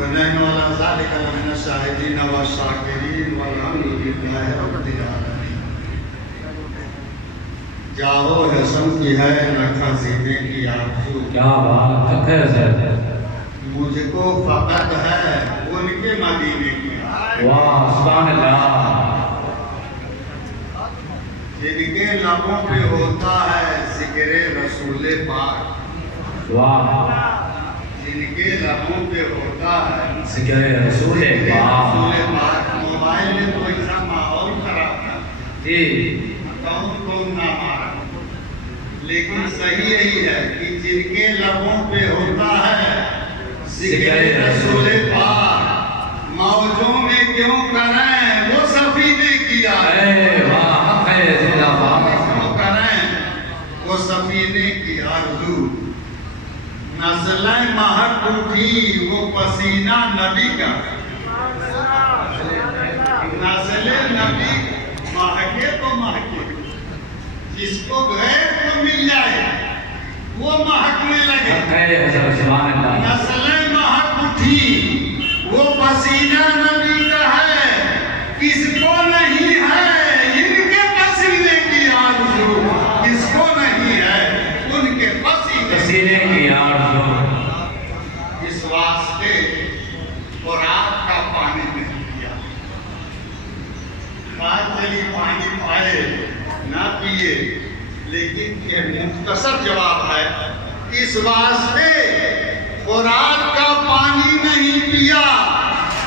ونحن على ذلك لمن الشاهدين والشاكرين والحمد لله رب العالمين. جاؤ حسن کی ہے نہ خزینے کی آرزو. کیا بات ہے سر. مجھ کو فقط ہے ان کے مدینے کی. واہ سبحان اللہ. جن کے لبوں پہ ہوتا ہے ذکر رسول پاک. واہ. جن کے لبوں پہ ہوتا ہے ذکر رسول پاک. موبائل میں کوئی سا ماحول خراب تھا جی کون نہ مارا، لیکن صحیح یہی ہے کہ جن کے لبوں پہ ہوتا ہے ذکر رسول پاک، موجوں میں کیوں کریں وہ سفینے کیا ہے. کیوں کریں وہ سفینے کی آرزو. نسلیں مہک اٹھی وہ پسینہ نبی کا. نسل نبی مہکے تو مہکے، جس کو غیر کو مل جائے وہ مہکنے لگے. نسلیں مہک اٹھی وہ پسینہ نبی کا ہے، کس کو نہیں ہے ان کے پسینے کی آرزو. کس کو نہیں ہے ان کے پسینے کی آرزو. اس واسطے خوراک کا پانی نہیں دیا. بات چلی پانی پائے نہ پیے، لیکن یہ مختصر جواب ہے اس واسطے خوراک کا پانی نہیں پیا.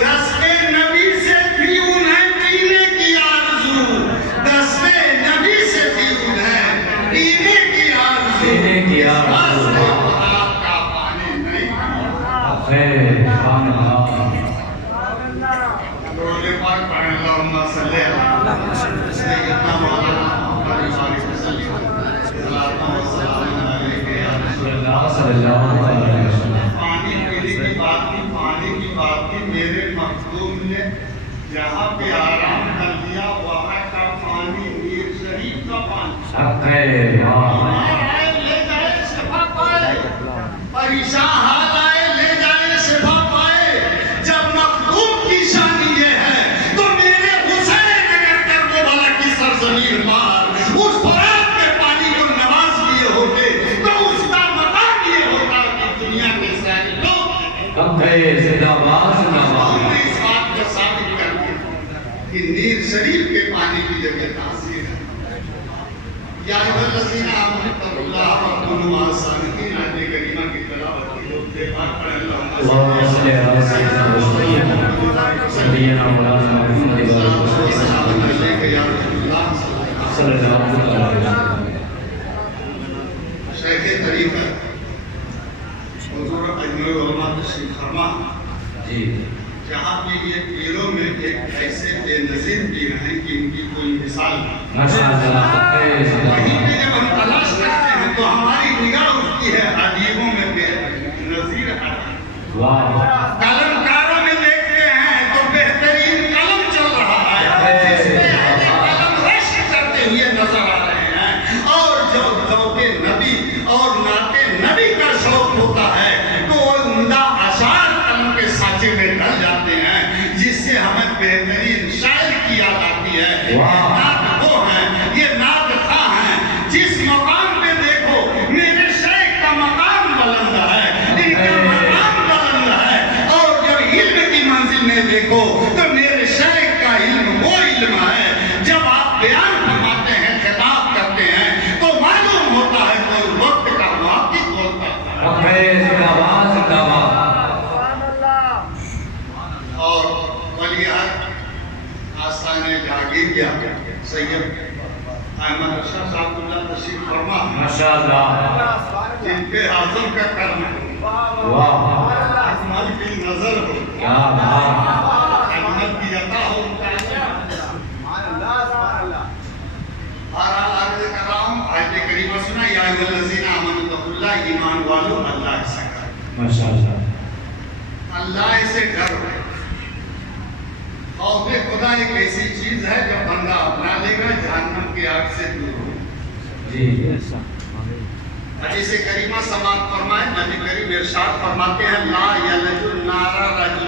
دستے نبی سے تھی انہیں پینے کی آرزو. دستے نبی سے تھی انہیں پینے کی آرزو. خوراک کا پانی نہیں پیا. رولے پاک پڑھیں اللہم صلی علی سیدنا مولانا محمد صلی اللہ علیہ وسلم. پانی پینے کی بات کی، پانی کی بات کی. میرے مخدوم نے جہاں پہ آرام کر لیا وہاں کا پانی میر شریف کا پانی. لے جائے شفا پائے، پریشان حال آئے لے جائے شفا پائے. جب مخدوم کی شان یہ ہے تو میرے حسین اگر کربلا کی سرزمین مار اس فرات کے پانی کو نواز کیے ہوتے تو اس کا مقام یہ ہوتا کہ دنیا کے سارے لوگ اس بات کو ثابت کر دیا کہ نیر شریف کے پانی کی جگہ تاثیر ہے. یا ایھا الذین آمنوا اتقوا اللہ وکونوا مع الصادقین. آیت کریمہ کی تلاوت کی لوگ دیکھار پڑھیں اللہم صلی علی سیدنا مولانا محمد صلی اللہ علیہ وسلم. شیخ طریقت حضور اجمل علماء تشریف فرما جہاں پہ یہ پیروں میں ایک ایسے بے نظیر پیر ہیں کہ ان کی کوئی مثال نہیں. وہیں پہ جب ہم تلاش کرتے ہیں تو ہماری نگاہ اٹھتی ہے حدیثوں میں بے نظیر ہے. قلم کاروں میں دیکھتے ہیں تو بہترین قلم چل رہا ہے جس میں قلم رشک کرتے ہوئے نظر آ رہے ہیں. اور جو ذوق نبی اور نعت نبی کا شوق ہوتا ہے تو وہ عمدہ اشعار قلم کے سانچے میں ڈل جاتے ہیں جس سے ہمیں بہترین شاعر کی یاد آتی ہے. نعت وہ ہیں، یہ نعت خواہ ہیں جس مقام پہ دیکھو میرے شیخ کا مقام بلند ہے، ان کا مقام بلند ہے. اور جب علم کی منزل میں دیکھو تو میرے شیخ کا علم وہ علم ہے. جب آپ بیان فرماتے ہیں، خطاب کرتے ہیں تو معلوم ہوتا ہے کوئی وقت کا واقف ہوتا ہے. اور ولی عہد آستانِ جہانگیر سید احمد اشرف صاحب اللہ تشریف فرما جن پہ اعظم کا کرم اکمل کی نظر ہو، اکمل کی عطا ہو. بہرحال عرض کر رہا ہوں آیت کریمہ سنا یا ایھا الذین آمنوا اتقوا اللہ. ایمان والو اللہ سے ڈرو. اللہ سے ڈرو. خوف خدا ایک ایسی چیز ہے جو بندہ اپنا لے گا جہنم کی آگ سے دور ہو. حدیث کریمہ سماعت فرمائے، نبی کریم ارشاد فرماتے ہیں لا یلج النار رجل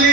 li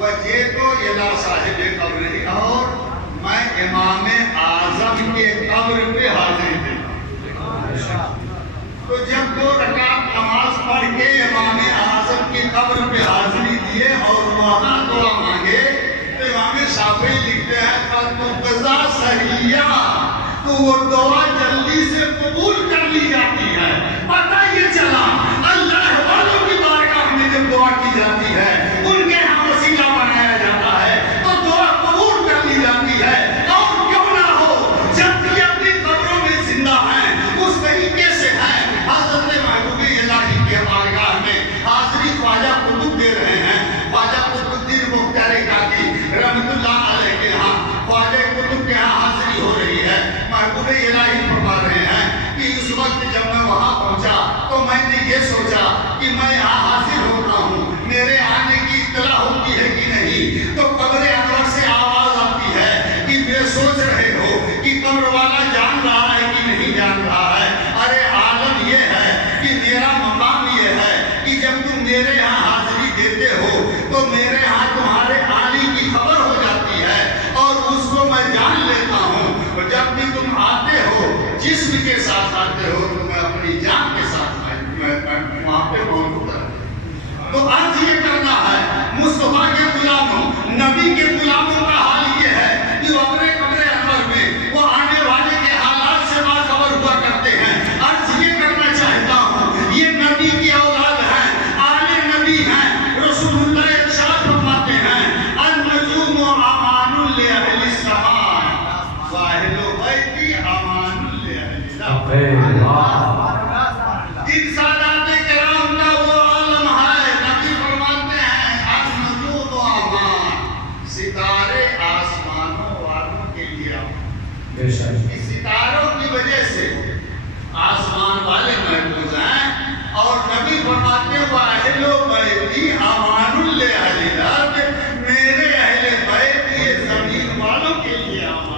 وجئت إلى صاحب قبره، اور میں امام اعظم کے قبر پہ حاضر تھا. تو جب 2 رکعت نماز پڑھ کے امام اعظم کی قبر پہ حاضری دیے اور وہاں دعا مانگے تو امام شافعی لکھتے ہیں قضا صحیح، تو وہ دعا جلدی سے قبول کر لی جاتی ہے. پتہ یہ چلا اللہ والوں کی بارگاہ میں جب دعا کی جاتی ہے ان کے ہاں وسیلہ بنایا جاتا ہے تو دعا قبول کر لی جاتی ہے. اور کیوں نہ ہو جب کہ اپنی قبروں میں زندہ ہیں اس طریقے سے ہیں. حضرت محبوب الہی کے بارگاہ میں حاضری خواجہ قطب دے رہے ہیں. خواجہ قطب الدین مختار کاکی رحمۃ اللہ علیہ کے ہاں خواجہ قطب کے ہاں حاضری ہو رہی ہے. محبوب الہی فرما رہے ہیں کہ اس وقت جب میں وہاں پہنچا تو میں نے یہ سوچا کہ میں یہاں حاضر ہوتا ہوں، میرے آنے کی اطلاع ہوتی ہے کہ نہیں. تو قبر انور سے آواز آتی ہے کہ یہ سوچ رہے ہو کہ قبر والا جان رہا ہے کہ نہیں جان رہا ہے. ارے عالم یہ ہے کہ میرا مقام یہ ہے کہ جب تم میرے یہاں حاضری دیتے ہو تو میرے ہاں تمہارے آنے کی خبر ہو جاتی ہے اور اس کو میں جان لیتا ہوں. جب بھی تم آتے ہو جسم کے ساتھ آتے ہو تو میں اپنی جان کے ساتھ وہاں پہ موجود ہوں. تو عرض یہ کرنا ہے مصطفیٰ کے غلاموں، نبی کے غلاموں کا حال یہ ہے کہ وہ اپنے قبر انور میں وہ آنے والے کے حالات سے باخبر ہوا کرتے ہیں. عرض یہ کرنا چاہتا ہوں یہ نبی کی اولاد ہیں، آل نبی ہیں. رسول اللہ ارشاد فرماتے ہیں النجوم امان لأہل السماء واہل بیتی امان لأہل الارض. ان سادات کرام کا وہ عالم ہے. نبی فرماتے ہیں النجوم امان، ستارے آسمانوں والوں کے لیے امان. اس ستاروں کی وجہ سے آسمان والے محفوظ ہیں. اور نبی فرماتے ہیں واہل بیتی امان لأہل الارض، میرے اہل بیت یہ زمین والوں کے لیے امان.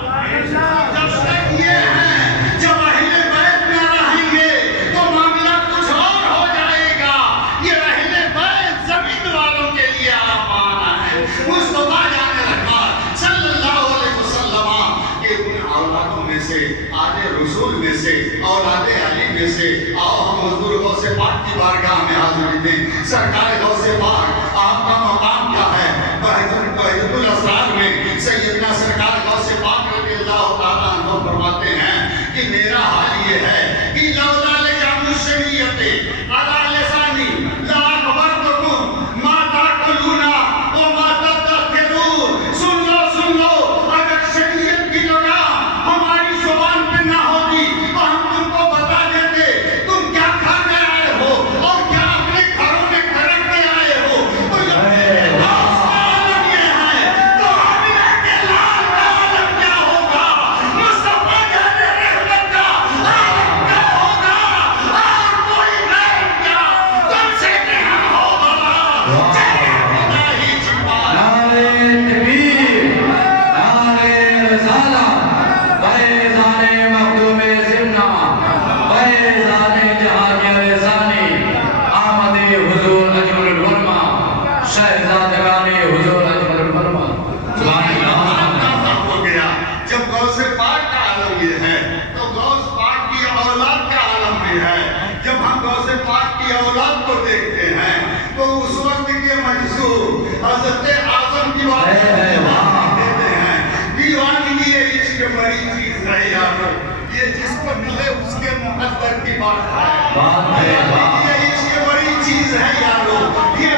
جب تک یہ ہے جب اہل بیت نہ رہیں گے تو معاملہ کچھ اور ہو جائے گا. یہ اہل بیت زمین والوں کے لیے امان ہے. مصطفیٰ جان رحمت صلی اللہ علیہ وسلم کے ان اولادوں میں سے آل رسول میں سے اولاد علی میں سے آؤ ہم حضور غوث پاک کی بارگاہ میں حاضری دیں. سرکار غوث پاک آپ کا مقام کیا ہے؟ بہجت الاسرار میں سیدنا سرکار غوث پاک رضی اللہ تعالیٰ عنہ فرماتے ہیں کہ میرا حال یہ ہے کہ لولا لجام الشریعت علی لسانی لا اخبرتکم ما تاکلون وما تدخرون. سن لو اگر شریعت کی جگہ ہماری زبان پہ نہ ہوتی تو ہم تم کو بتا دیتے تم کیا کھا کے آئے ہو اور کیا اپنے گھروں میں کھڑک کے آئے ہو. تو جب عالم یہ ہے تو آمنہ کے لال کا عالم کیا ہوگا، مصطفیٰ جان رحمت کا عالم کیا ہوگا، اور کوئی غیر کیا تم سے کہاں ہوگا. جائے خدا ہی چھپا. نعرہ تکبیر، نعرہ رسالت، فیضان مخدوم زمنہ، فیضان جہانگیر ثانی، آمد حضور اجمل العلماء، شہزادگان حضور اجمل العلماء. سبحان اللہ. ہو گیا. جب غوث پاک کا عالم یہ ہے تو غوث پاک کی اولاد کا عالم بھی ہے. جب ہم غوث پاک کی اولاد کو دیکھتے ہیں تو اس وقت کے مجذوب حضرت اعظم کی بات دیتے ہیں. دیوانگی یہ عشق بڑی چیز ہے یارو، یہ جس کو ملے اس کے مقدر کی بات ہے. یہ عشق بڑی چیز ہے یارو، یہ